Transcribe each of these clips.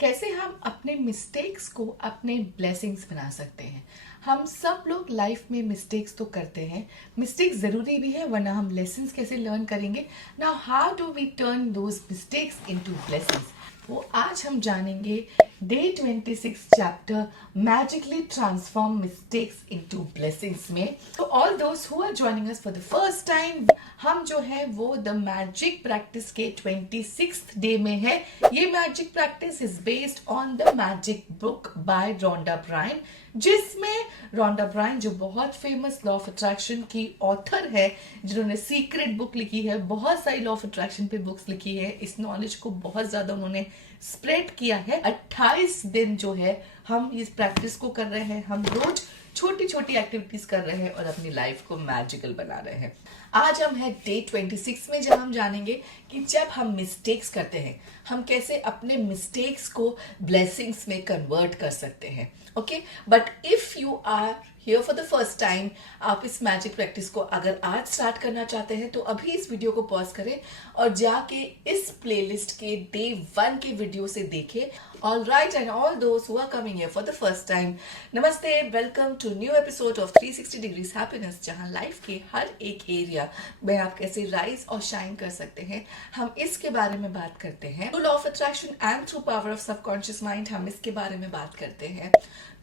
कैसे हम अपने मिस्टेक्स को अपने ब्लेसिंग्स बना सकते हैं। हम सब लोग लाइफ में मिस्टेक्स तो करते हैं। मिस्टेक्स ज़रूरी भी है, वरना हम लेसन्स कैसे लर्न करेंगे। Now how do we turn those mistakes into blessings, वो आज हम जानेंगे। Day 26 chapter magically transform mistakes into blessings में। तो all those who are joining us for the first time, हम जो है वो द मैजिक प्रैक्टिस के 26th डे में है। ये magic practice is based on the magic book by Rhonda Byrne, जिसमें रोंडा ब्रायन जो बहुत फेमस लॉ ऑफ अट्रैक्शन की ऑथर है, जिन्होंने सीक्रेट बुक लिखी है, बहुत सारी लॉ ऑफ अट्रैक्शन पे बुक्स लिखी है, इस नॉलेज को बहुत ज्यादा उन्होंने स्प्रेड किया है। 28 दिन जो है हम इस प्रैक्टिस को कर रहे हैं। हम रोज छोटी छोटी एक्टिविटीज कर रहे हैं और अपनी लाइफ को मैजिकल बना रहे हैं। आज हम हैं डे 26 में, जब हम जानेंगे कि जब हम मिस्टेक्स करते हैं हम कैसे अपने मिस्टेक्स को ब्लेसिंग्स में कन्वर्ट कर सकते हैं। Okay, but if you are here for the first time, आप इस मैजिक प्रैक्टिस को अगर आज स्टार्ट करना चाहते हैं तो अभी इस वीडियो को पॉज करें और जाके इस प्लेलिस्ट के डे 1 के वीडियो से देखें। All right, and all those who are coming here for the first time, नमस्ते, welcome to new episode of 360 degrees happiness, जहां लाइफ के हर एक एरिया में आप कैसे राइज और शाइन कर सकते हैं, हम इसके बारे में बात करते हैं। Through law of attraction and through power of subconscious mind हम इसके बारे में बात करते हैं।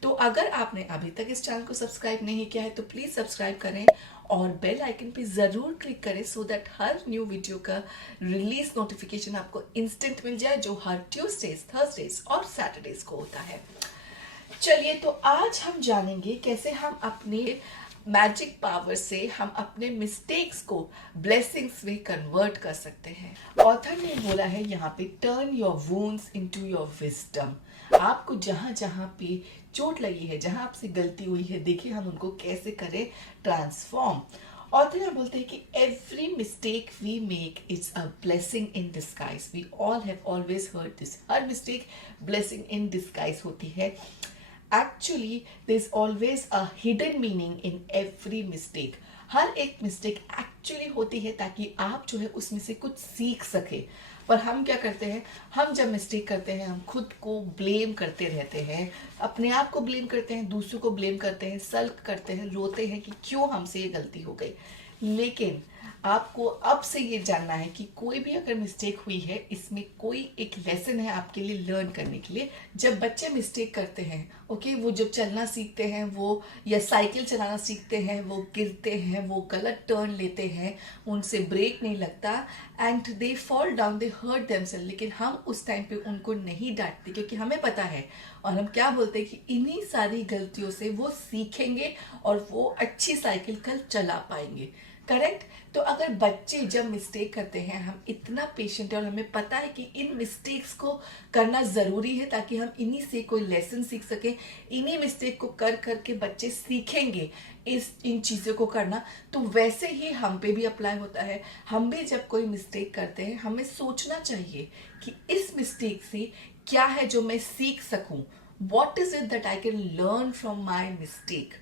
तो अगर आपने अभी तक इस चैनल को सब्सक्राइब नहीं किया है तो प्लीज सब्सक्राइब करें और बेल आइकन पे जरूर क्लिक करें, so that her new video का रिलीज नोटिफिकेशन आपको इंस्टेंट मिल जाए, जो हर ट्यूसडेज, थर्सडेज और सैटरडेज को होता है। चलिए, तो आज हम जानेंगे कैसे हम अपने मैजिक पावर से हम अपने मिस्टेक्स को ब्लेसिंग्स में कन्वर्ट कर सकते हैं। ऑथर ने बोला है यहाँ पे, turn your wounds into your wisdom. आपको जहां जहां पे चोट लगी है, जहां आपसे गलती हुई है, देखिए हम उनको कैसे करें ट्रांसफॉर्म। ऑथर ने बोलते हैं कि every mistake we make is a blessing in disguise. We all have always heard this. हर मिस्टेक ब्लेसिंग इन डिस्गाइज होती है। Actually, there's always a hidden meaning in every mistake. हर एक मिस्टेक एक्चुअली होती है ताकि आप जो है उसमें से कुछ सीख सके। पर हम क्या करते हैं, हम जब मिस्टेक करते हैं हम खुद को ब्लेम करते रहते हैं, अपने आप को ब्लेम करते हैं, दूसरों को ब्लेम करते हैं, सल्क करते हैं, रोते हैं कि क्यों हमसे ये गलती हो गई। लेकिन आपको अब से ये जानना है कि कोई भी अगर मिस्टेक हुई है, इसमें कोई एक लेसन है आपके लिए लर्न करने के लिए। जब बच्चे मिस्टेक करते हैं, ओके, वो जब चलना सीखते हैं, वो या साइकिल चलाना सीखते हैं, वो गिरते हैं, वो गलत टर्न लेते हैं, उनसे ब्रेक नहीं लगता and they fall down, they hurt themselves. लेकिन हम उस टाइम पे उनको नहीं डांटते, क्योंकि हमें पता है और हम क्या बोलते हैं कि इन्हीं सारी गलतियों से वो सीखेंगे और वो अच्छी साइकिल कल चला पाएंगे। करेक्ट। तो अगर बच्चे जब मिस्टेक करते हैं, हम इतना पेशेंट है और हमें पता है कि इन मिस्टेक्स को करना ज़रूरी है ताकि हम इन्हीं से कोई लेसन सीख सकें, इन्हीं मिस्टेक को कर करके बच्चे सीखेंगे इन चीज़ों को करना। तो वैसे ही हम पे भी अप्लाई होता है। हम भी जब कोई मिस्टेक करते हैं, हमें सोचना चाहिए कि इस मिस्टेक से क्या है जो मैं सीख सकूं, what is it that I can learn from my mistake.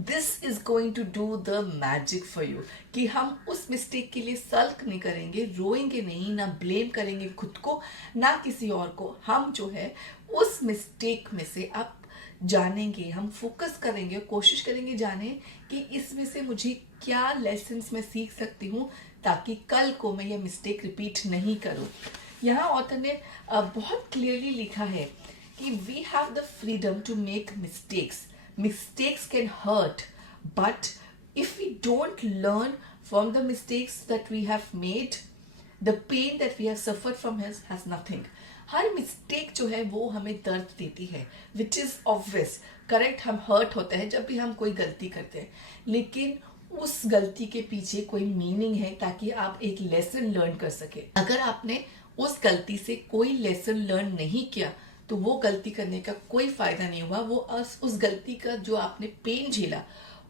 This is going to do the magic for you. कि हम उस मिस्टेक के लिए सल्क नहीं करेंगे, रोएंगे नहीं, ना ब्लेम करेंगे खुद को ना किसी और को। हम जो है उस मिस्टेक में से अब जानेंगे, हम फोकस करेंगे, कोशिश करेंगे जाने कि इसमें से मुझे क्या लेसन्स मैं सीख सकती हूँ ताकि कल को मैं ये मिस्टेक रिपीट नहीं करूँ। यहाँ ऑथर ने बहुत क्लियरली लिखा है कि we have the freedom to make mistakes. Mistakes can hurt, but if we don't learn from the mistakes that we have made, the pain that we have suffered from has nothing. Her mistake जो है वो हमें दर्द देती है, which is obvious. Correct, हम hurt होते हैं जब भी हम कोई गलती करते हैं, लेकिन उस गलती के पीछे कोई मीनिंग है ताकि आप एक लेसन लर्न कर सके। अगर आपने उस गलती से कोई लेसन लर्न नहीं किया तो वो गलती करने का कोई फायदा नहीं हुआ। वो उस गलती का जो आपने पेन झेला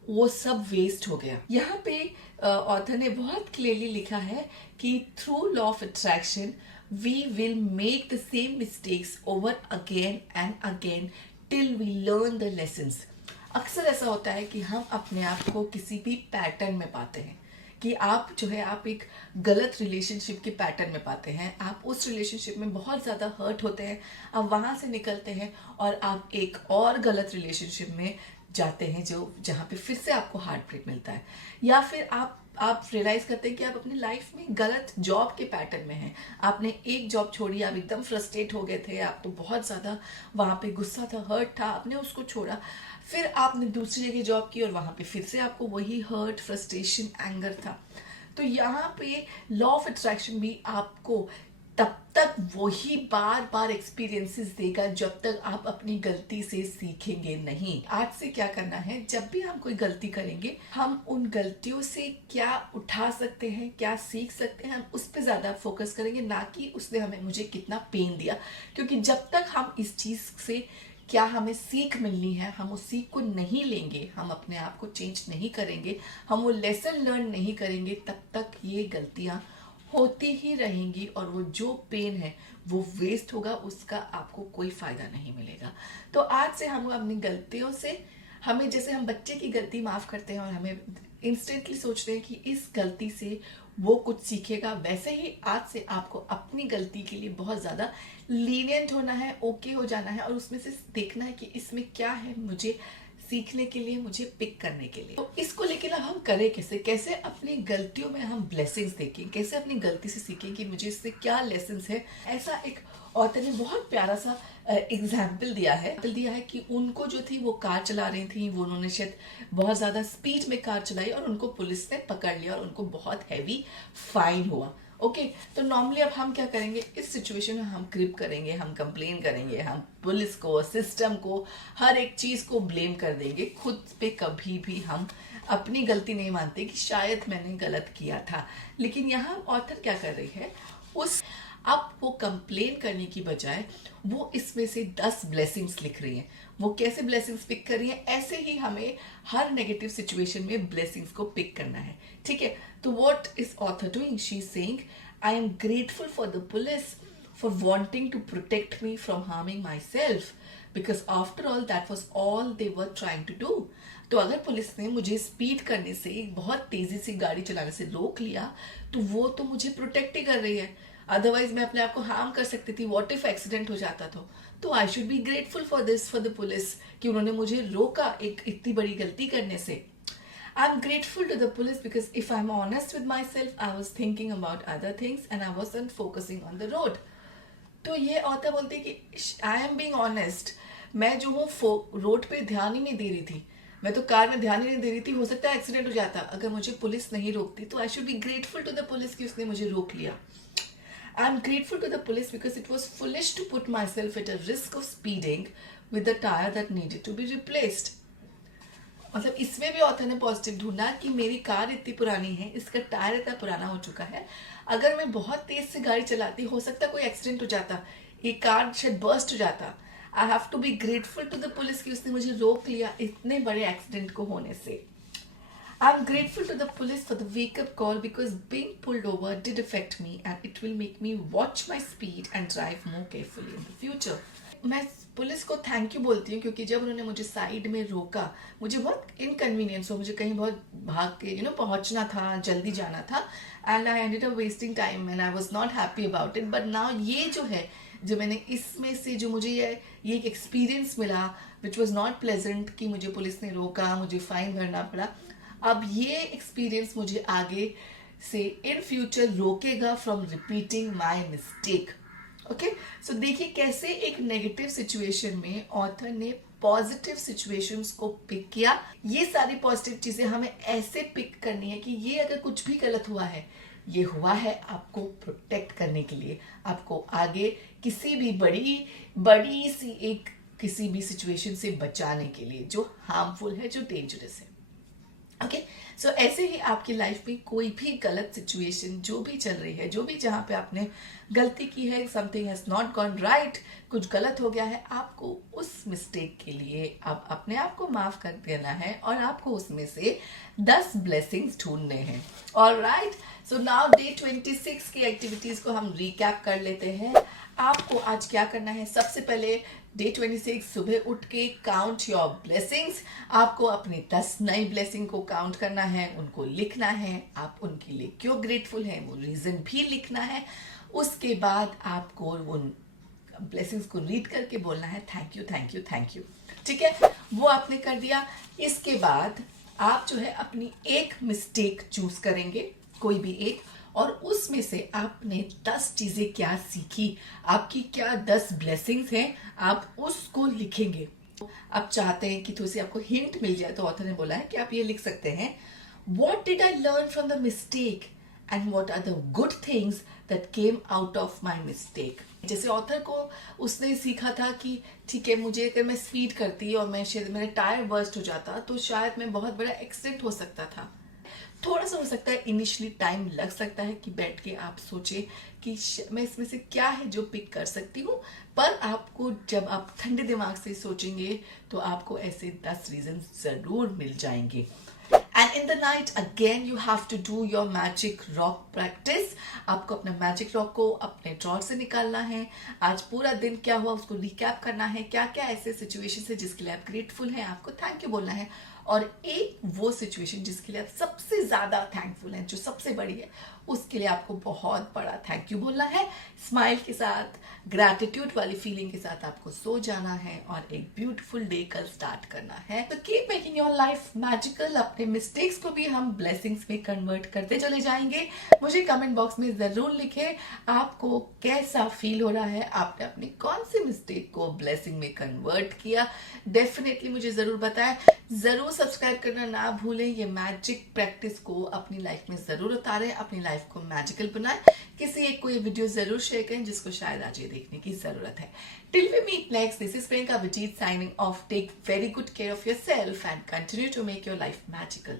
वो सब वेस्ट हो गया। यहाँ पे ऑथर ने बहुत क्लियरली लिखा है कि through law of attraction we will make the same mistakes over again and again till we learn the lessons. अक्सर ऐसा होता है कि हम अपने आप को किसी भी पैटर्न में पाते हैं कि आप जो है आप एक गलत रिलेशनशिप के पैटर्न में पाते हैं, आप उस रिलेशनशिप में बहुत ज़्यादा हर्ट होते हैं, आप वहाँ से निकलते हैं और आप एक और गलत रिलेशनशिप में जाते हैं जो जहाँ पे फिर से आपको हार्ट ब्रेक मिलता है। या फिर आप रियलाइज करते हैं कि आप अपनी लाइफ में गलत जॉब के पैटर्न में हैं। आपने एक जॉब छोड़ी, आप एकदम फ्रस्ट्रेट हो गए थे, आपको बहुत ज़्यादा वहाँ पे गुस्सा था, हर्ट था, आपने उसको छोड़ा, फिर आपने दूसरी जगह जॉब की और वहाँ पे फिर से आपको वही हर्ट, फ्रस्ट्रेशन, एंगर था। तो यहाँ पे लॉ ऑफ अट्रैक्शन भी आपको तब तक वही बार बार एक्सपीरियंसेस देगा जब तक आप अपनी गलती से सीखेंगे नहीं। आज से क्या करना है, जब भी हम कोई गलती करेंगे, हम उन गलतियों से क्या उठा सकते हैं, क्या सीख सकते हैं, हम उस पर ज्यादा फोकस करेंगे, ना कि उसने हमें मुझे कितना पेन दिया। क्योंकि जब तक हम इस चीज से क्या हमें सीख मिलनी है, हम उस सीख को नहीं लेंगे, हम अपने आप को चेंज नहीं करेंगे, हम वो लेसन लर्न नहीं करेंगे, तब तक ये गलतियां होती ही रहेंगी और वो जो पेन है वो वेस्ट होगा, उसका आपको कोई फायदा नहीं मिलेगा। तो आज से हम अपनी गलतियों से, हमें जैसे हम बच्चे की गलती माफ करते हैं और हमें इंस्टेंटली सोचते हैं कि इस गलती से वो कुछ सीखेगा, वैसे ही आज से आपको अपनी गलती के लिए बहुत ज्यादा लीनियंट होना है, ओके हो जाना है और उसमें से देखना है कि इसमें क्या है मुझे सीखने के लिए, मुझे पिक करने के लिए। तो इसको लेके ना हम करें कैसे, कैसे अपनी गलतियों में हम ब्लेसिंग्स देखें, कैसे अपनी गलती से सीखें कि मुझे इससे क्या लेसन्स है। ऐसा एक ऑथर ने बहुत प्यारा सा एग्जाम्पल दिया है कि उनको जो थी वो कार चला रही थी, वो उन्होंने शायद बहुत ज्यादा स्पीड में कार चलाई और उनको पुलिस ने पकड़ लिया और उनको बहुत हैवी फाइन हुआ। ओके तो नॉर्मली अब हम क्या करेंगे इस सिचुएशन में, हम क्रिप करेंगे, हम कंप्लेन करेंगे, हम पुलिस को, सिस्टम को, हर एक चीज को ब्लेम कर देंगे। खुद पे कभी भी हम अपनी गलती नहीं मानते कि शायद मैंने गलत किया था। लेकिन यहाँ ऑथर क्या कर रही है, उस अब वो कंप्लेन करने की बजाय वो इसमें से 10 ब्लेसिंग्स लिख रही हैं। वो कैसे ब्लेसिंग्स पिक कर रही हैं, ऐसे ही हमें हर नेगेटिव सिचुएशन में ब्लेसिंग्स को पिक करना है। ठीक है, तो what is author doing, she is saying I am grateful for the police for wanting to protect me from harming myself because after all that was all they were trying to do. तो अगर police ने मुझे speed करने से, बहुत तेजी से गाड़ी चलाने से रोक लिया, तो वो तो मुझे प्रोटेक्ट ही कर रही है, अदरवाइज मैं अपने आप को हार्म कर सकती थी। व्हाट इफ एक्सीडेंट हो जाता तो I should be grateful for this, for the police, कि उन्होंने मुझे रोका एक इतनी बड़ी गलती करने से। I am grateful to the police because if I am honest with myself, I was thinking about other things and I wasn't focusing on the road. तो ये ऑथर बोलती है कि आई एम बीइंग ऑनेस्ट, मैं जो हूँ road पे ध्यान ही नहीं दे रही थी, मैं तो कार में ध्यान ही नहीं दे रही थी, हो सकता है एक्सीडेंट हो जाता अगर मुझे पुलिस नहीं रोकती। तो I should be grateful to the police कि उसने मुझे रोक लिया। I am grateful to the police because it was foolish to put myself at a risk of speeding with the tire that needed to be replaced. मतलब इसमें भी author ने positive ढूंढा कि मेरी कार इतनी पुरानी है, इसका टायर इतना पुराना हो चुका है, अगर मैं बहुत तेज से गाड़ी चलाती, हो सकता कोई एक्सीडेंट हो जाता, ये कार शायद बर्स्ट हो जाता। I have to be grateful to the police कि उसने मुझे रोक लिया इतने बड़े एक्सीडेंट को होने से। I'm grateful to the police for the wake-up call because being pulled over did affect me and it will make me watch my speed and drive more carefully in the future. मैं police को thank you बोलती हूँ क्योंकि जब उन्होंने मुझे side में रोका, मुझे बहुत इनकन्वीनियंस हो, मुझे कहीं बहुत भाग के पहुंचना था, जल्दी जाना था, and I ended up wasting time and I was not happy about it. But now ये जो है, जो मैंने इसमें से जो मुझे ये एक एक्सपीरियंस मिला विच वॉज नॉट प्लेजेंट कि मुझे पुलिस ने रोका, मुझे फाइन भरना पड़ा, अब ये एक्सपीरियंस मुझे आगे से इन फ्यूचर रोकेगा from repeating my mistake. Okay, so देखिए कैसे एक नेगेटिव सिचुएशन में ऑथर ने पॉजिटिव सिचुएशंस को पिक किया। ये सारी पॉजिटिव चीजें हमें ऐसे पिक करनी है कि ये अगर कुछ भी गलत हुआ है, ये हुआ है आपको प्रोटेक्ट करने के लिए, आपको आगे किसी भी बड़ी सी एक किसी भी सिचुएशन से बचाने के लिए जो हार्मफुल है, जो डेंजरस है। ओके, सो ऐसे ही आपकी लाइफ में कोई भी गलत सिचुएशन जो भी चल रही है, जो भी जहाँ पे आपने गलती की है, something has not gone right, कुछ गलत हो गया है, आपको उस मिस्टेक के लिए आप अपने आप को माफ कर देना है और आपको उसमें से 10 ब्लेसिंग्स ढूंढने हैं। ऑलराइट, सो नाउ डे 26 की एक्टिविटीज को हम रिकैप कर लेते हैं। आपको आज क्या करना है, सबसे पहले डे 26 सुबह उठ के काउंट योर ब्लेसिंग्स। आपको अपनी 10 नई ब्लेसिंग को काउंट करना है, उनको लिखना है, आप उनके लिए क्यों ग्रेटफुल हैं वो रीजन भी लिखना है। उसके बाद आपको उन ब्लेसिंग्स को रीड करके बोलना है thank you thank you thank you. ठीक है, वो आपने कर दिया। इसके बाद आप जो है अपनी एक मिस्टेक चूज करेंगे, कोई भी एक, और उसमें से आपने 10 चीजें क्या सीखी, आपकी क्या 10 ब्लेसिंग्स हैं, आप उसको लिखेंगे। आप चाहते हैं कि थोड़ी सी आपको हिंट मिल जाए, तो ऑथर ने बोला है कि आप ये लिख सकते हैं, what did I learn from the mistake and what are the good things that came out of my mistake. जैसे ऑथर को उसने सीखा था कि ठीक है, मुझे अगर मैं स्पीड करती और मैं शायद मेरा टायर बर्स्ट हो जाता तो शायद मैं बहुत बड़ा एक्सीडेंट हो सकता था। थोड़ा सा हो सकता है इनिशियली टाइम लग सकता है कि बैठ के आप सोचे कि मैं इसमें से क्या है जो पिक कर सकती हूँ, पर आपको जब आप ठंडे दिमाग से सोचेंगे तो आपको ऐसे 10 रीजन जरूर मिल जाएंगे। And in the night again you have to do your magic rock practice. आपको अपना मैजिक रॉक को अपने ड्रॉर से निकालना है। आज पूरा दिन क्या हुआ उसको रिकैप करना है, क्या क्या ऐसे सिचुएशन है जिसके लिए आप ग्रेटफुल हैं, आपको थैंक यू बोलना है, और एक वो सिचुएशन जिसके लिए आप सबसे ज्यादा थैंकफुल हैं, जो सबसे बड़ी है, उसके लिए आपको बहुत बड़ा थैंक यू बोलना है। स्माइल के साथ, ग्रैटिट्यूड वाली फीलिंग के साथ आपको सो जाना है और एक ब्यूटीफुल डे कल स्टार्ट करना है। तो keep making your life magical. अपने मिस्टेक्स को भी हम ब्लेसिंग्स में कन्वर्ट करते चले जाएंगे। मुझे कमेंट बॉक्स में जरूर लिखें आपको कैसा फील हो रहा है, आपने अपनी कौन सी मिस्टेक को ब्लेसिंग में कन्वर्ट किया। डेफिनेटली मुझे जरूर बताएं। जरूर सब्सक्राइब करना ना भूलें। ये मैजिक प्रैक्टिस को अपनी लाइफ में जरूर उतारें, अपनी लाइफ को मैजिकल बनाएं। किसी एक को ये वीडियो जरूर शेयर करें जिसको शायद आज ये देखने की जरूरत है। Till we meet next, this is Priyanka Vijeet signing off. Take very good care of yourself and continue to make your life magical.